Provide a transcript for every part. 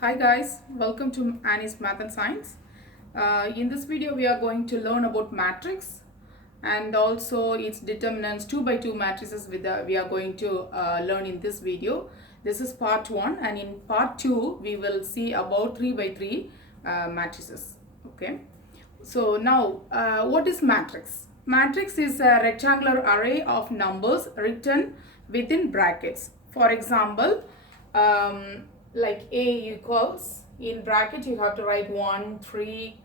Hi guys, welcome to Annie's Math and Science. In this video we are going to learn about matrix and also its determinants 2 by 2 matrices we are going to learn in this video. This is part 1 and in part 2 we will see about 3 by 3 matrices. Okay. So now what is matrix? Matrix is a rectangular array of numbers written within brackets. For example, like A equals, in bracket you have to write 1, 3,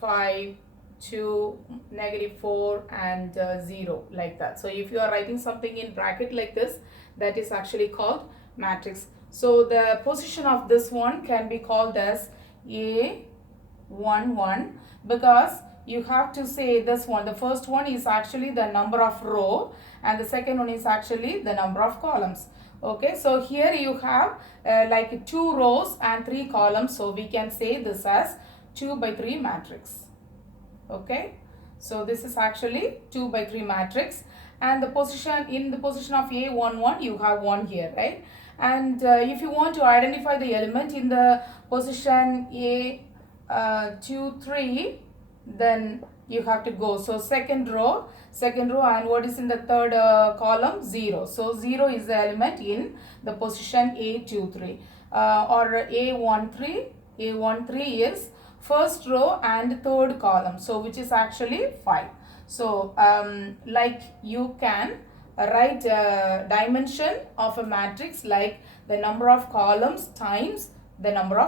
5, 2, -4 and 0 like that. So if you are writing something in bracket like this, that is actually called matrix. So the position of this one can be called as A11 because you have to say this one. The first one is actually the number of row and the second one is actually the number of columns. Okay, so here you have like 2 rows and 3 columns, so we can say this as 2 by 3 matrix. Okay, so this is actually 2 by 3 matrix, and the position in the position of A11 you have 1 here, right? And if you want to identify the element in the position A23, then you have to go. So second row, and what is in the third column? 0. So 0 is the element in the position A23 or A13. A13 is first row and third column, so which is actually 5. So like you can write dimension of a matrix like the number of columns times the number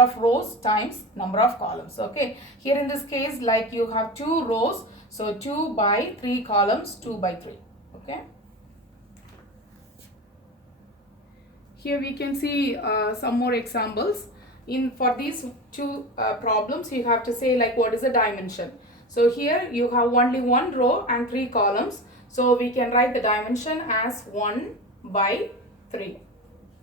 of rows times number of columns. Okay, here in this case, like you have 2 rows, so 2 by 3 columns, 2 by 3. Okay, here we can see some more examples. In for these two problems, you have to say like what is the dimension. So here you have only 1 row and 3 columns, so we can write the dimension as 1 by 3.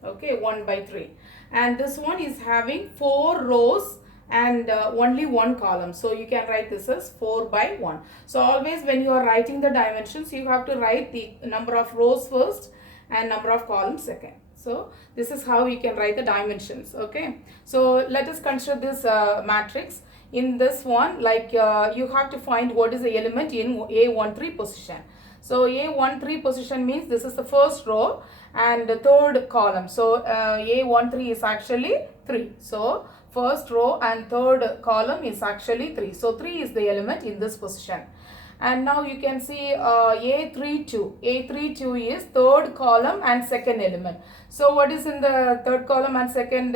Okay, 1 by 3, and this one is having 4 rows and only 1 column, so you can write this as 4 by 1. So always when you are writing the dimensions, you have to write the number of rows first and number of columns second. So this is how we can write the dimensions. Okay, so let us consider this matrix. In this one, like you have to find what is the element in A13 position. So A13 position means this is the first row and the third column. So A13 is actually 3. So first row and third column is actually 3. So 3 is the element in this position. And now you can see A32. A32 is third column and second element. So what is in the third column and second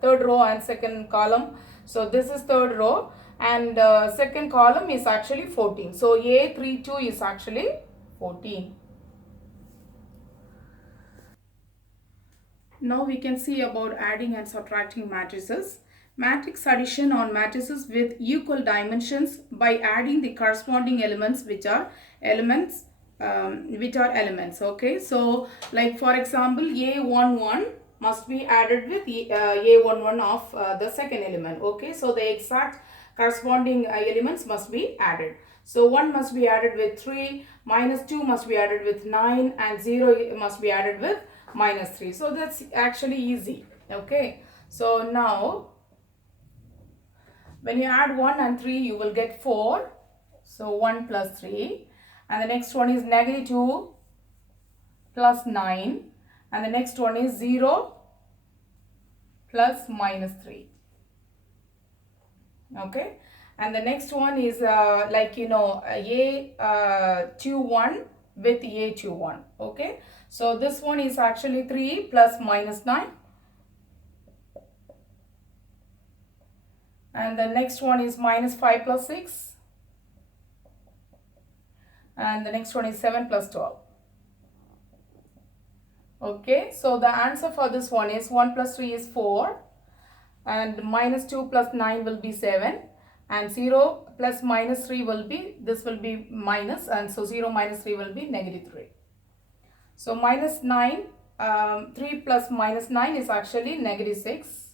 third row and second column? So this is third row and second column is actually 14. So A32 is actually 14. Now we can see about adding and subtracting matrices. Matrix addition on matrices with equal dimensions by adding the corresponding elements which are elements. Okay, so like for example, A11 must be added with A11 of the second element. Okay, so the exact corresponding elements must be added. So 1 must be added with 3, -2 must be added with 9, and 0 must be added with -3. So that's actually easy. Okay, so now when you add 1 and 3, you will get 4. So 1 plus 3. And the next one is -2 plus 9. And the next one is 0 plus -3. Okay. And the next one is like A21 with A21. Okay. So this one is actually 3 plus -9. And the next one is -5 plus 6. And the next one is 7 plus 12. Okay, so the answer for this one is 1 plus 3 is 4. And -2 plus 9 will be 7. And 0 plus -3 will be, this will be minus. And so 0 minus 3 will be -3. So -9, 3 plus -9 is actually -6.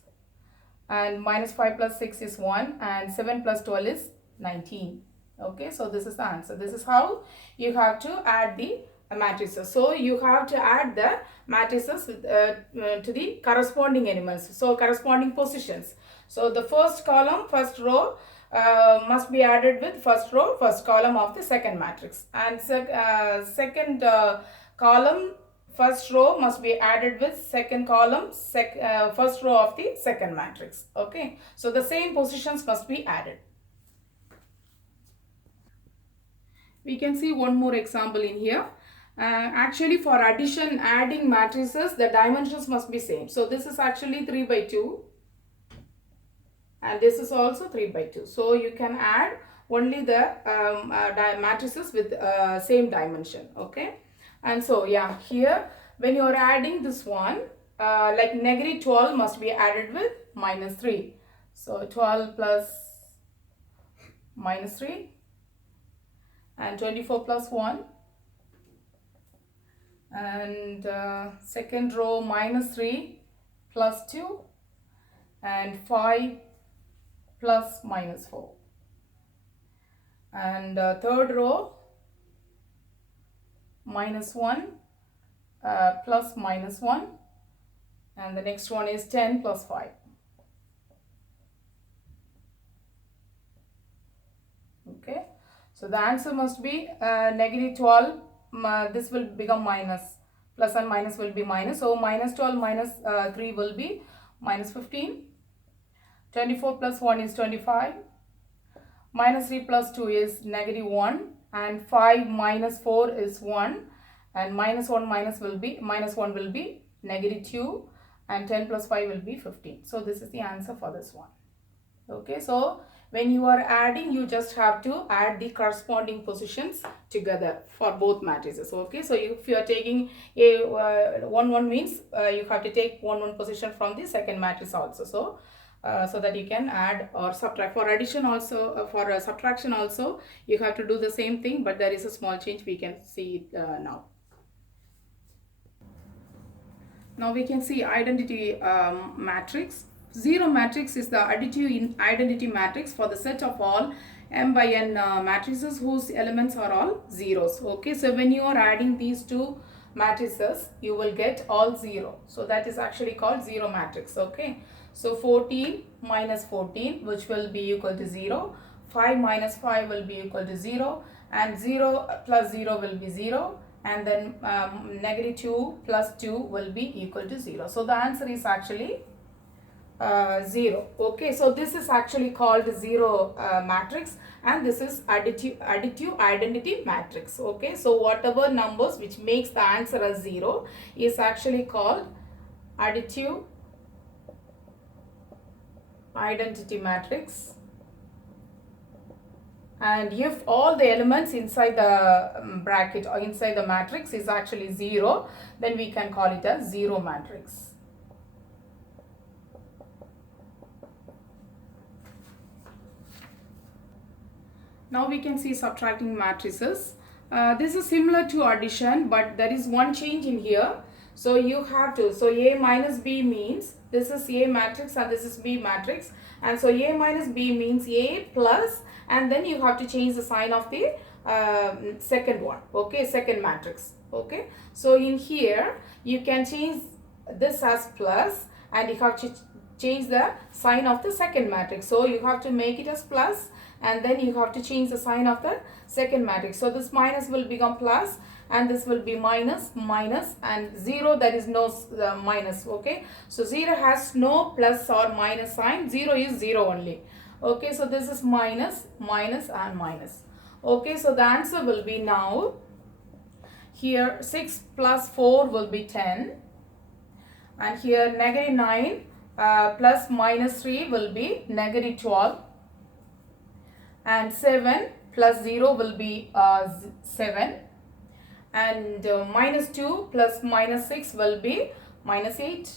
And -5 plus 6 is 1, and 7 plus 12 is 19. Okay, so this is the answer. This is how you have to add the matrices. So you have to add the matrices to the corresponding elements, so corresponding positions. So the first column, first row must be added with first row, first column of the second matrix, and second column, first row must be added with second column, first row of the second matrix. Okay, so the same positions must be added. We can see one more example in here. Actually, for addition, adding matrices, the dimensions must be same. So this is actually 3 by 2 and this is also 3 by 2. So you can add only the matrices with same dimension. Okay, and so yeah, here when you are adding this one, like negative 12 must be added with minus 3. So 12 plus minus 3 and 24 plus 1, and second row minus 3 plus 2 and 5 plus minus 4, and third row minus 1 plus minus 1, and the next one is 10 plus 5. Okay, so the answer must be negative 12, this will become minus, plus and minus will be minus, so minus 12 minus 3 will be minus 15, 24 plus 1 is 25, minus 3 plus 2 is negative 1, and 5 minus 4 is 1, and minus 1 will be negative 2, and 10 plus 5 will be 15. So this is the answer for this one. Okay, so when you are adding, you just have to add the corresponding positions together for both matrices. Okay, so if you are taking a 1 1 means you have to take 1 1 position from the second matrix also. So so that you can add or subtract. For addition also, for subtraction also, you have to do the same thing, but there is a small change. We can see it now. Now we can see identity matrix. Zero matrix is the additive identity matrix for the set of all m by n matrices whose elements are all zeros. Okay, so when you are adding these two matrices, you will get all 0. So that is actually called zero matrix. Okay, so 14 minus 14, which will be equal to 0. 5 minus 5 will be equal to 0, and 0 plus 0 will be 0, and then negative 2 plus 2 will be equal to 0. So the answer is actually 0. Okay, so this is actually called zero matrix, and this is additive identity matrix. Okay, so whatever numbers which makes the answer as 0 is actually called additive identity matrix. And if all the elements inside the bracket or inside the matrix is actually 0, then we can call it a zero matrix. Now we can see subtracting matrices. This is similar to addition, but there is one change in here. So you have to, so A minus B means this is A matrix and this is B matrix, and so A minus B means A plus, and then you have to change the sign of the second one. Okay, second matrix. Okay, so in here you can change this as plus, and you have to change the sign of the second matrix. So you have to make it as plus, and then you have to change the sign of the second matrix. So this minus will become plus, and this will be minus, and 0, there is no minus. Okay, so 0 has no plus or minus sign. 0 is 0 only. Okay, so this is minus, and minus. Okay, so the answer will be now here 6 plus 4 will be 10, and here negative 9 plus minus 3 will be negative 12, and 7 plus 0 will be 7, and minus 2 plus minus 6 will be minus 8,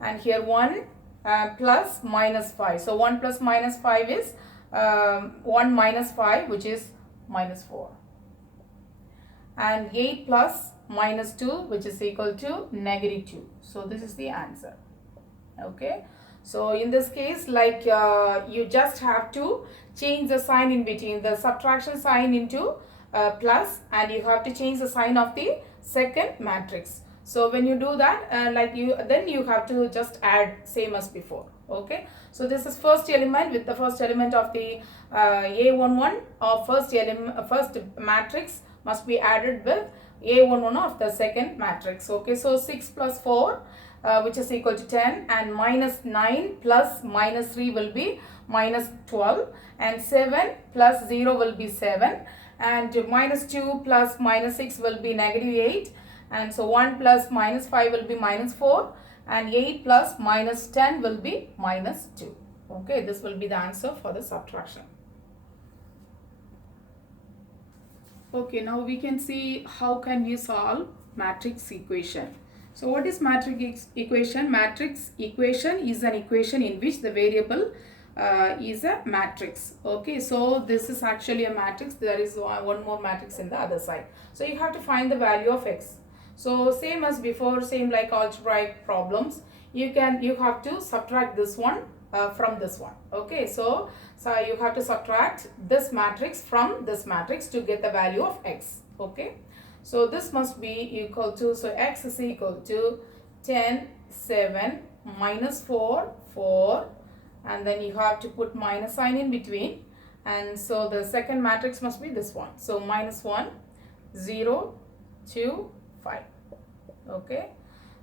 and here 1 plus minus 5. So 1 plus minus 5 is 1 minus 5, which is minus 4, and 8 plus minus 2, which is equal to negative 2. So this is the answer. Okay, so in this case, like you just have to change the sign in between, the subtraction sign into plus, and you have to change the sign of the second matrix. So when you do that, then you have to just add same as before. Okay, so this is first element with the first element of the A11 of first matrix must be added with A11 of the second matrix. Okay, so 6 plus 4 which is equal to 10, and minus 9 plus minus 3 will be minus 12, and 7 plus 0 will be 7, and minus 2 plus minus 6 will be negative 8, and so 1 plus minus 5 will be minus 4, and 8 plus minus 10 will be minus 2. Okay, this will be the answer for the subtraction. Okay, now we can see how can we solve matrix equation. So what is matrix equation? Matrix equation is an equation in which the variable is a matrix. Okay, so this is actually a matrix. There is one more matrix in the other side. So you have to find the value of x. So same as before, same like algebraic problems, you have to subtract this one from this one. Okay, so you have to subtract this matrix from this matrix to get the value of x. Okay, so this must be equal to, so x is equal to 10, 7, minus 4, 4, and then you have to put minus sign in between, and so the second matrix must be this one. So minus 1, 0, 2, 5. Okay,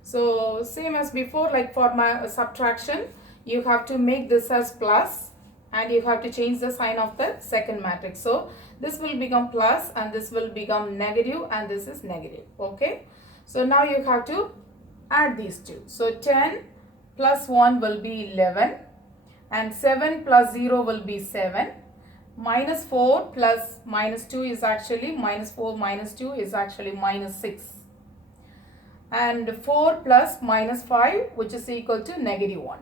so same as before, like for my subtraction, you have to make this as plus, and you have to change the sign of the second matrix. So this will become plus, and this will become negative, and this is negative. Okay, so now you have to add these two. So 10 plus 1 will be 11, and 7 plus 0 will be 7. Minus 4 plus minus 2 is actually minus 4 minus 2 is actually minus 6. And 4 plus minus 5, which is equal to negative 1.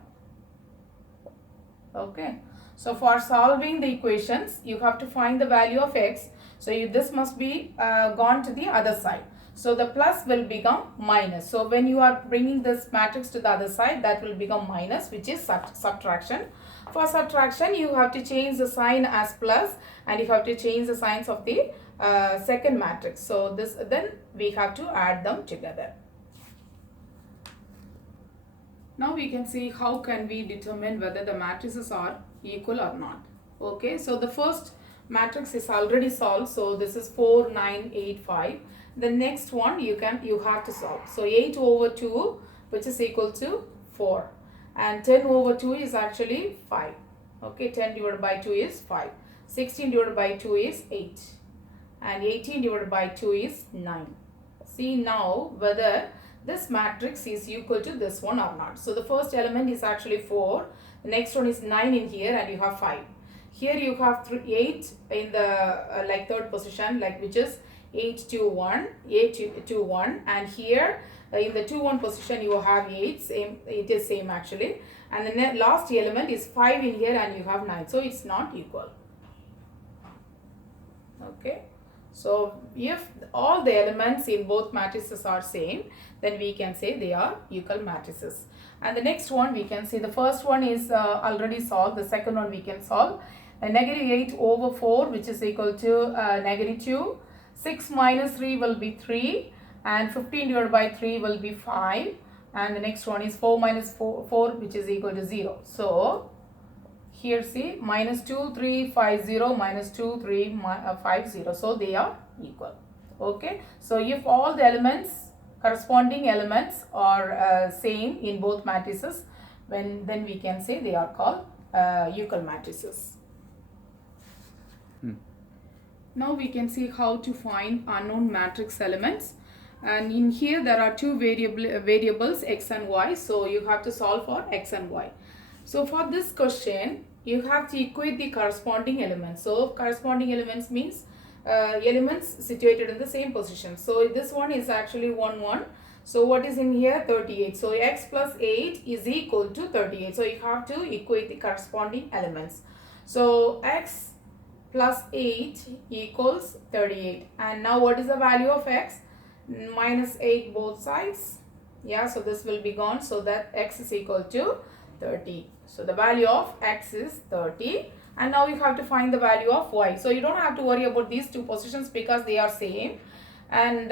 Okay, so for solving the equations, you have to find the value of x. So this must be gone to the other side. So the plus will become minus. So when you are bringing this matrix to the other side, that will become minus, which is subtraction. For subtraction, you have to change the sign as plus, and you have to change the signs of the second matrix. So then we have to add them together. Now we can see how can we determine whether the matrices are equal or not. Okay, so the first matrix is already solved. So this is 4, 9, 8, 5. The next one you have to solve. So 8 over 2, which is equal to 4, and 10 over 2 is actually 5. Okay, 10 divided by 2 is 5. 16 divided by 2 is 8, and 18 divided by 2 is 9. See now whether this matrix is equal to this one or not. So the first element is actually 4, the next one is 9 in here, and you have 5. Here you have 8 in the like third position, like which is 8, 2, 1, 8, 2, 1, and here in the 2, 1 position you have 8, same, it is same actually, and the last element is 5 in here, and you have 9, so it's not equal. Okay, so if all the elements in both matrices are same, then we can say they are equal matrices. And the next one we can see, the first one is already solved, the second one we can solve. Negative 8 over 4, which is equal to negative 2. 6 minus 3 will be 3, and 15 divided by 3 will be 5, and the next one is 4 minus 4, which is equal to 0. So here see, minus 2, 3, 5, 0, minus 2, 3, 5, 0. So they are equal. Okay, so if all the elements, corresponding elements are same in both matrices, then we can say they are called equal matrices. Now we can see how to find unknown matrix elements, and in here there are two variables x and y, so you have to solve for x and y. So for this question you have to equate the corresponding elements. So corresponding elements means elements situated in the same position. So this one is actually 1, 1. So what is in here? 38. So x plus 8 is equal to 38. So you have to equate the corresponding elements. So x plus 8 equals 38. And now what is the value of x? Minus 8 both sides. Yeah, so this will be gone. So that x is equal to 30. So the value of x is 30. and now you have to find the value of y. So you don't have to worry about these two positions because they are same, and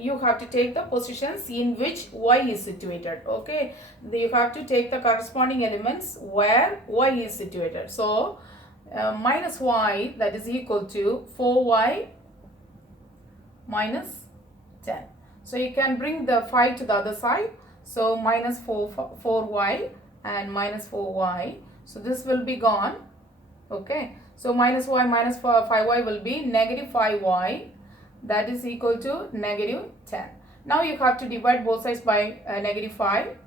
you have to take the positions in which y is situated. Okay, you have to take the corresponding elements where y is situated. So minus y, that is equal to 4y minus 10. So you can bring the 5 to the other side. So minus 4y and minus 4y. So this will be gone. Okay. So minus y minus 5y will be negative 5y. That is equal to negative 10. Now you have to divide both sides by negative 5.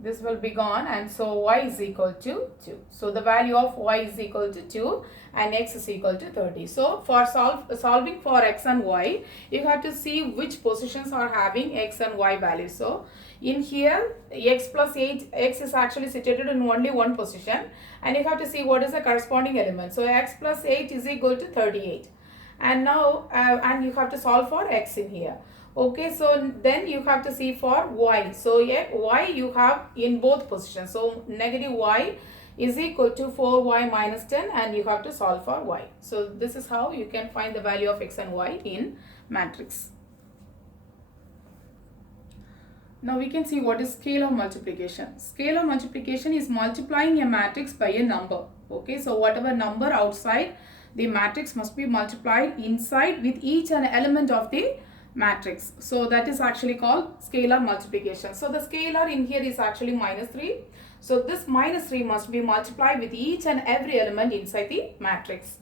This will be gone, and so y is equal to 2. So the value of y is equal to 2 and x is equal to 30. So for solving for x and y, you have to see which positions are having x and y values. So in here, x plus 8, x is actually situated in only one position, and you have to see what is the corresponding element. So x plus 8 is equal to 38. And now and you have to solve for x in here. Okay, so then you have to see for y. So yeah, y you have in both positions. So negative y is equal to 4y minus 10, and you have to solve for y. So this is how you can find the value of x and y in matrix. Now we can see what is scalar multiplication. Scalar multiplication is multiplying a matrix by a number. Okay, so whatever number outside the matrix must be multiplied inside with each an element of the matrix. So that is actually called scalar multiplication. So the scalar in here is actually minus 3. So this minus 3 must be multiplied with each and every element inside the matrix.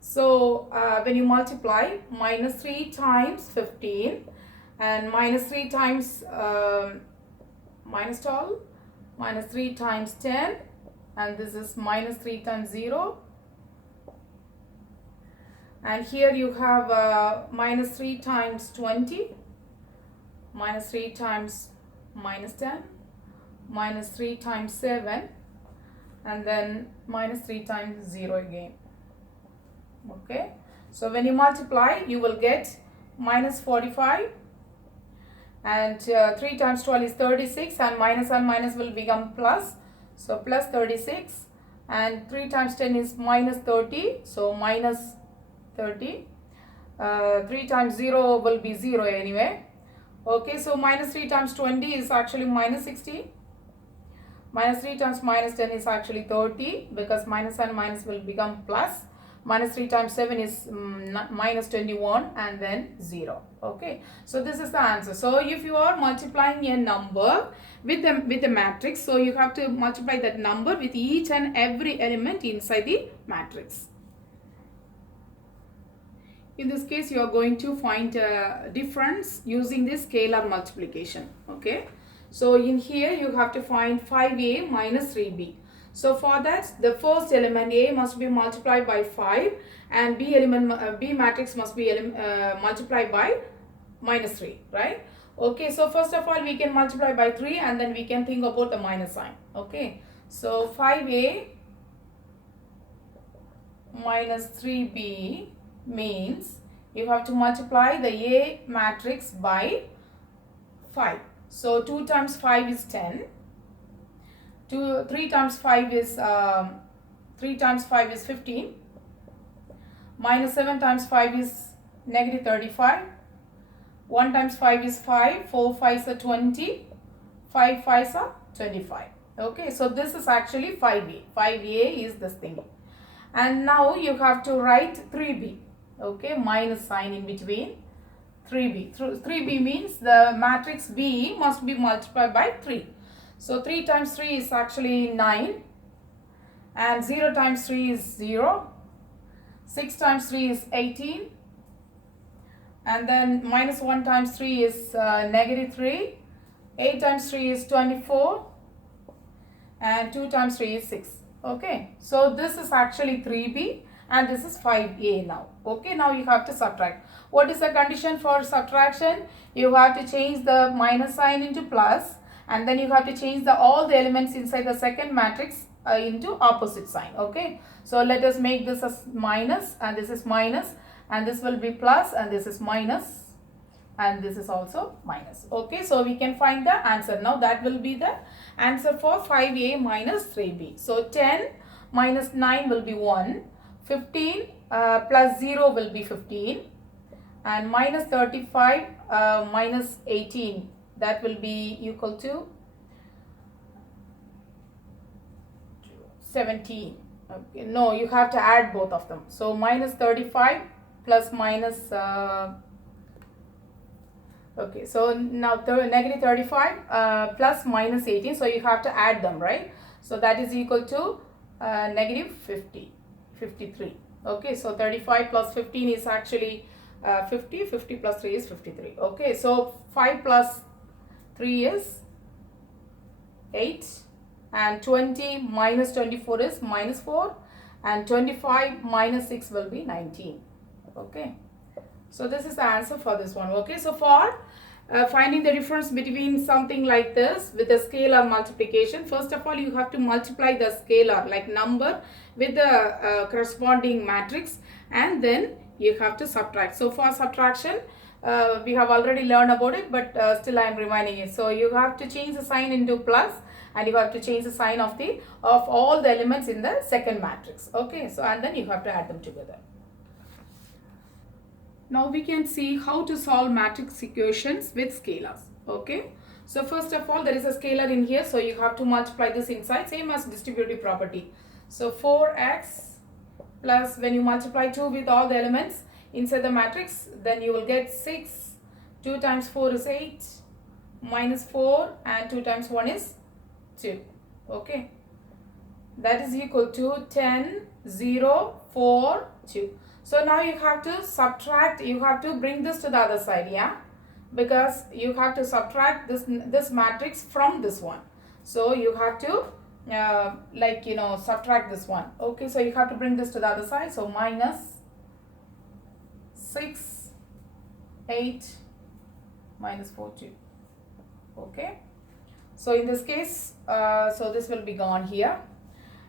So when you multiply minus 3 times 15 and minus 3 times minus 12, minus 3 times 10, and this is minus 3 times 0. And here you have minus 3 times 20, minus 3 times minus 10, minus 3 times 7, and then minus 3 times 0 again. Okay, so when you multiply, you will get minus 45, and 3 times 12 is 36, and minus will become plus. So plus 36, and 3 times 10 is minus 30, so minus 30. 3 times 0 will be 0 anyway. Okay, so minus 3 times 20 is actually minus 60. Minus 3 times minus 10 is actually 30, because minus and minus will become plus. Minus 3 times 7 is minus 21, and then 0. Okay, so this is the answer. So if you are multiplying a number with the matrix, so you have to multiply that number with each and every element inside the matrix. In this case, you are going to find a difference using this scalar multiplication. Okay, so in here you have to find 5a minus 3b. So for that, the first element a must be multiplied by 5, and b matrix must be multiplied by minus 3, right? Okay, so first of all we can multiply by 3, and then we can think about the minus sign. Okay, so 5a minus 3b means you have to multiply the A matrix by 5. So 2 times 5 is 10. 3 times 5 is 15. Minus 7 times 5 is negative 35. 1 times 5 is 5. 4 5s are 20. 5 5s are 25. Okay, so this is actually 5a. 5a is this thing. And now you have to write 3b. Okay, minus sign in between. 3b. 3b means the matrix B must be multiplied by 3. So 3 times 3 is actually 9. And 0 times 3 is 0. 6 times 3 is 18. And then minus 1 times 3 is negative 3. 8 times 3 is 24. And 2 times 3 is 6. Okay, so this is actually 3b. And this is 5a now. Okay, now you have to subtract. What is the condition for subtraction? You have to change the minus sign into plus, and then you have to change all the elements inside the second matrix into opposite sign. Okay, so let us make this as minus, and this is minus, and this will be plus, and this is minus, and this is also minus. Okay, so we can find the answer. Now that will be the answer for 5a minus 3b. So 10 minus 9 will be 1, 15 plus 0 will be 15, and minus 35 minus 18, that will be equal to 17. Okay, no, you have to add both of them. So minus 35 plus minus okay, so now negative 35 plus minus 18, so you have to add them, right? So that is equal to negative 53. Okay, so 35 plus 15 is actually 50. 50 plus 3 is 53. Okay, so 5 plus 3 is 8, and 20 minus 24 is minus 4, and 25 minus 6 will be 19. Okay, so this is the answer for this one. Okay, so for finding the difference between something like this with a scalar multiplication, first of all you have to multiply the scalar like number with the corresponding matrix, and then you have to subtract. So for subtraction, we have already learned about it, but still I am reminding it. So you have to change the sign into plus, and you have to change the sign of all the elements in the second matrix. Okay, so and then you have to add them together. Now we can see how to solve matrix equations with scalars. Okay, so first of all there is a scalar in here, so you have to multiply this inside, same as distributive property. So 4x plus, when you multiply 2 with all the elements inside the matrix, then you will get 6. 2 times 4 is 8, minus 4, and 2 times 1 is 2. Okay, that is equal to 10, 0, 4, 2. So now you have to subtract, you have to bring this to the other side, yeah, because you have to subtract this matrix from this one. So you have to subtract this one. Okay, so you have to bring this to the other side. So minus 6, 8, minus 4, 2. Okay, so in this case, so this will be gone here,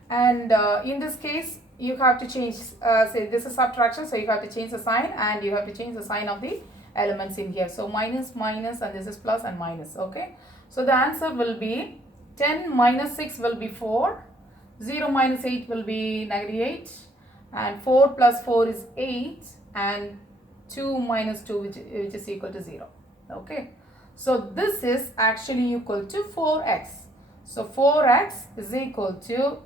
and in this case you have to change, say this is subtraction, so you have to change the sign, and you have to change the sign of the elements in here. So minus, minus, and this is plus and minus. Okay, so the answer will be 10 minus 6 will be 4, 0 minus 8 will be negative 8, and 4 plus 4 is 8, and 2 minus 2 which is equal to 0. Okay, so this is actually equal to 4x. So 4x is equal to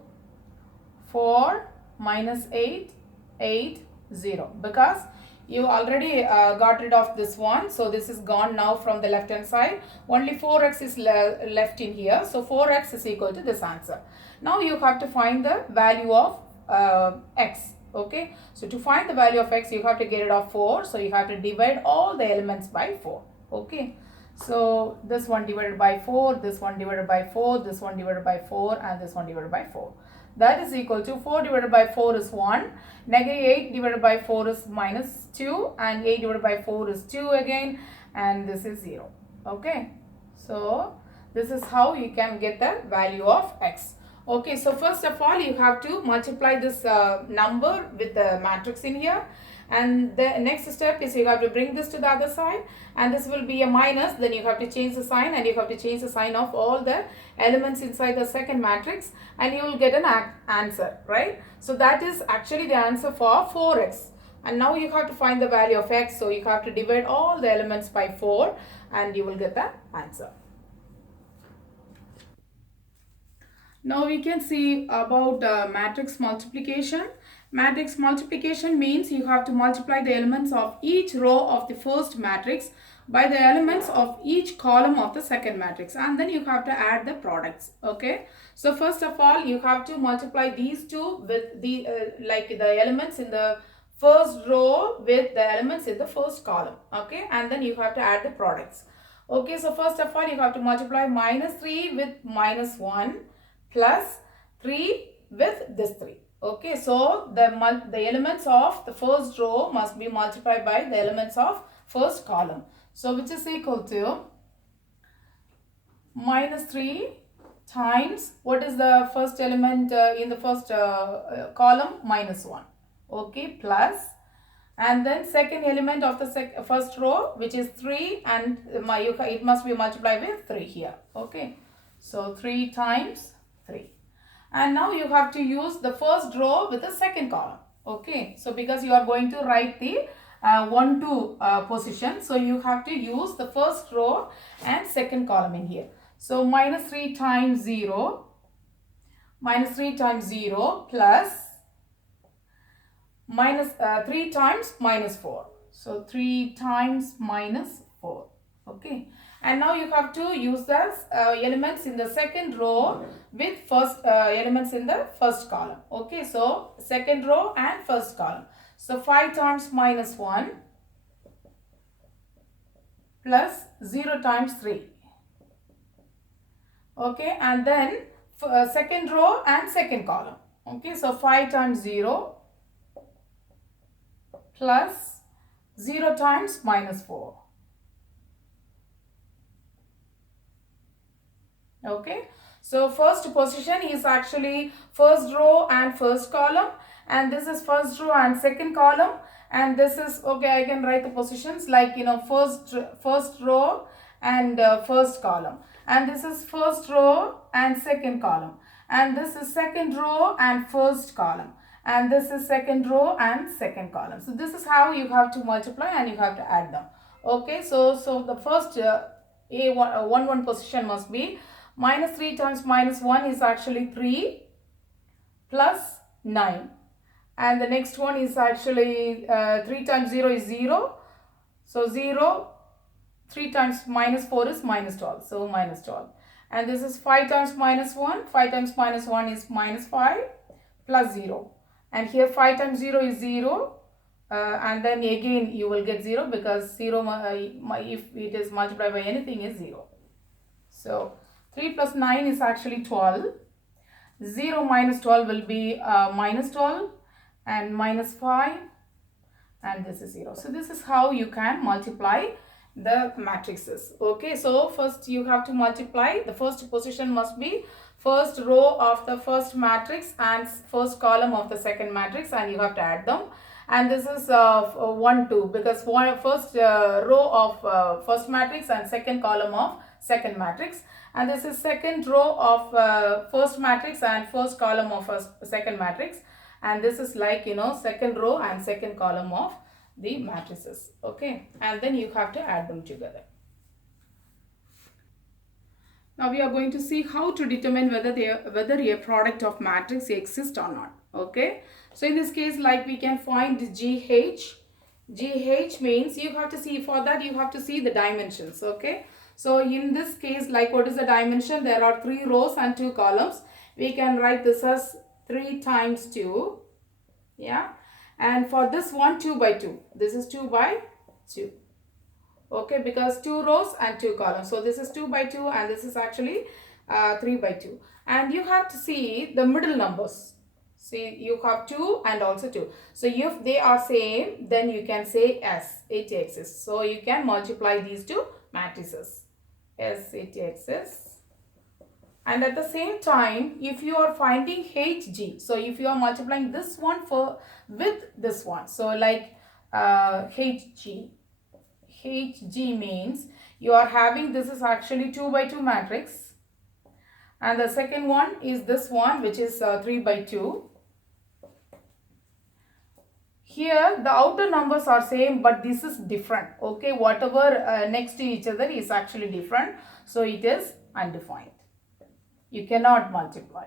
4 minus 8, 8, 0, because you already got rid of this one, so this is gone now from the left hand side. Only 4x is left in here, so 4x is equal to this answer. Now you have to find the value of x. Okay, so to find the value of x, you have to get rid of 4, so you have to divide all the elements by 4. Okay, so this one divided by 4, this one divided by 4, this one divided by 4, and this one divided by 4. That is equal to 4 divided by 4 is 1, negative 8 divided by 4 is minus 2, and 8 divided by 4 is 2 again, and this is 0. Okay, so this is how you can get the value of x. Okay, so first of all you have to multiply this number with the matrix in here, and the next step is you have to bring this to the other side, and this will be a minus, then you have to change the sign, and you have to change the sign of all the elements inside the second matrix, and you will get an answer, right? So that is actually the answer for 4x. And now you have to find the value of x, so you have to divide all the elements by 4, and you will get the answer. Now we can see about matrix multiplication. Matrix multiplication means you have to multiply the elements of each row of the first matrix by the elements of each column of the second matrix, and then you have to add the products. Okay, so first of all you have to multiply these two with the the elements in the first row with the elements in the first column. Okay, and then you have to add the products. Okay, so first of all you have to multiply minus 3 with minus 1 plus 3 with this 3. Okay, so the elements of the first row must be multiplied by the elements of first column. So which is equal to minus 3 times, what is the first element in the first column? Minus 1. Okay, plus and then second element of the first row, which is 3, and it must be multiplied with 3 here. Okay, so 3 times 3. And now you have to use the first row with the second column. Okay, so because you are going to write the 1 2 position, so you have to use the first row and second column in here. So minus 3 times 0, minus 3 times 0 plus minus 3 times minus 4. So 3 times minus 4. Okay, and now you have to use the elements in the second row with first elements in the first column. Okay, so second row and first column. So 5 times minus 1 plus 0 times 3. Okay, and then second row and second column. Okay, so 5 times 0 plus 0 times minus 4. Okay, so first position is actually first row and first column, and this is first row and second column, and this is, okay, I can write the positions like, you know, first row and first column, and this is first row and second column, and this is second row and first column, and this is second row and second column. So this is how you have to multiply and you have to add them. Okay, so the first A1 position must be minus 3 times minus 1 is actually 3 plus 9, and the next one is actually 3 times 0 is 0, so 0, 3 times minus 4 is minus 12, so minus 12, and this is 5 times minus 1, 5 times minus 1 is minus 5 plus 0, and here 5 times 0 is 0, and then again you will get 0 because 0 if it is multiplied by anything is 0. So 3 plus 9 is actually 12. 0 minus 12 will be minus 12, and minus 5, and this is 0. So this is how you can multiply the matrices. Okay, so first you have to multiply. The first position must be first row of the first matrix and first column of the second matrix, and you have to add them. And this is 1 2 because first row of first matrix and second column of second matrix, and this is second row of first matrix and first column of second matrix, and this is like, you know, second row and second column of the matrices. Okay, and then you have to add them together. Now we are going to see how to determine whether a product of matrix exists or not. Okay, so in this case, like, we can find GH. GH means you have to see, for that you have to see the dimensions. Okay, so in this case, like, what is the dimension? There are 3 rows and 2 columns. We can write this as 3 times 2. Yeah, and for this one, 2 by 2. This is 2 by 2. Okay, because 2 rows and 2 columns. So this is 2 by 2 and this is actually 3 by 2. And you have to see the middle numbers. See, you have 2 and also 2. So if they are same, then you can say S, it exists. So you can multiply these two matrices. S, it exists. And at the same time, if you are finding HG, so if you are multiplying this one with this one, so like HG means you are having, this is actually 2 by 2 matrix, and the second one is this one, which is 3 by 2. Here the outer numbers are same, but this is different. Okay, whatever next to each other is actually different, so it is undefined. You cannot multiply.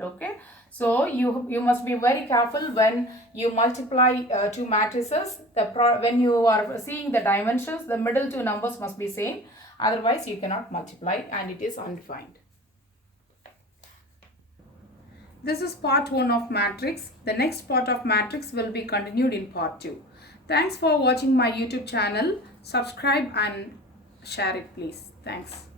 Okay, so you must be very careful when you multiply two matrices. When you are seeing the dimensions, the middle two numbers must be same, otherwise you cannot multiply and it is undefined. This is part 1 of matrix. The next part of matrix will be continued in part 2. Thanks for watching my YouTube channel. Subscribe and share it, please. Thanks.